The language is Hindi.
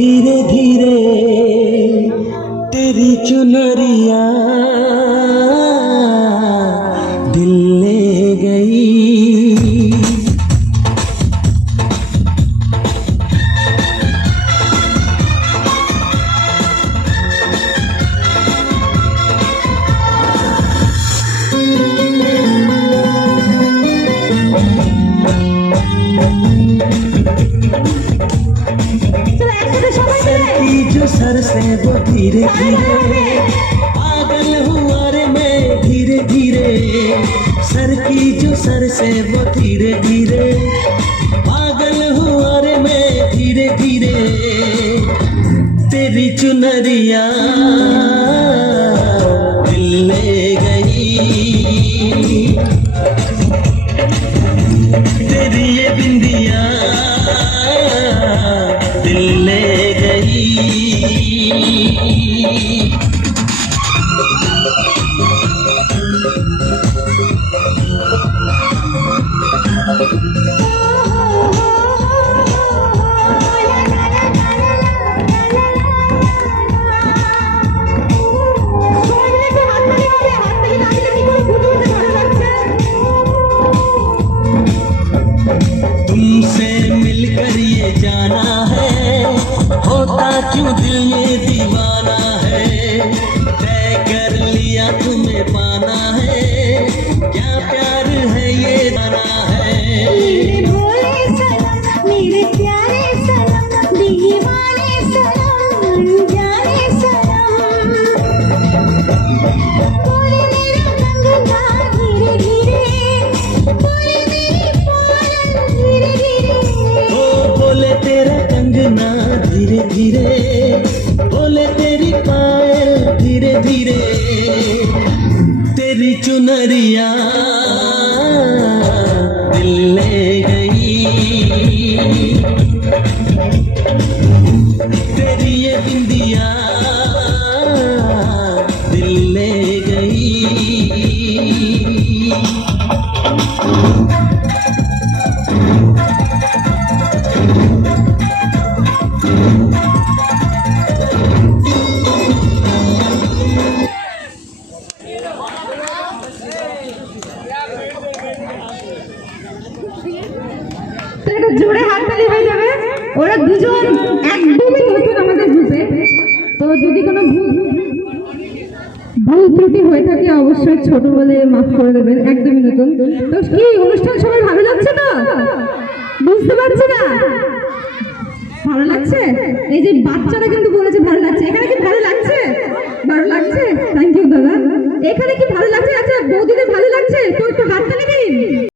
धीरे धीरे तेरी चुनरिया दिल ले गई। जो सर से वो धीरे धीरे पागल हुआ रे मैं धीरे धीरे। सर की जो सर से वो धीरे धीरे पागल हुआ रे मैं धीरे धीरे। तेरी चुनरिया दिल ले गई, तेरी ये बिंदिया दिल ले गई। तुमसे मिलकर ये जाना है, होता क्यों दिल ये दीवाना है। तय कर लिया तुम्हें पाना है, क्या प्यार है ये जाना है। मेरे भोले सनम, मेरे प्यारे सनम, दीवाने सनम, अनजाने सनम। बोले मेरा कंगना धीरे धीरे, बोले मेरी पायल धीरे धीरे। ओ बोले तेरा कंगना धीरे धीरे, बोले तेरी पायल धीरे धीरे। तेरी चुनरिया दिल ले गई, तेरी ये बिंदिया दिल ले गई। জোরে হাততালি হয়ে যাবে। ওরা দুজন একদমই নতুন আমাদের গ্রুপে, তো যদি কোনো ভুল ত্রুটি হয়ে থাকে অবশ্যই ছোট বলে মাফ করে দেবেন, একদমই নতুন। তো কি অনুষ্ঠান সবাই ভালো লাগছে তো? বুঝতে পারছি না, ভালো লাগছে? এই যে বাচ্চারা কিন্তু বলেছে ভালো লাগছে। এখানে কি ভালো লাগছে? ভালো লাগছে, থ্যাংক ইউ দাদা। এখানে কি ভালো লাগছে? আচ্ছা বৌদিদের ভালো লাগছে তো একটু হাততালি দিন।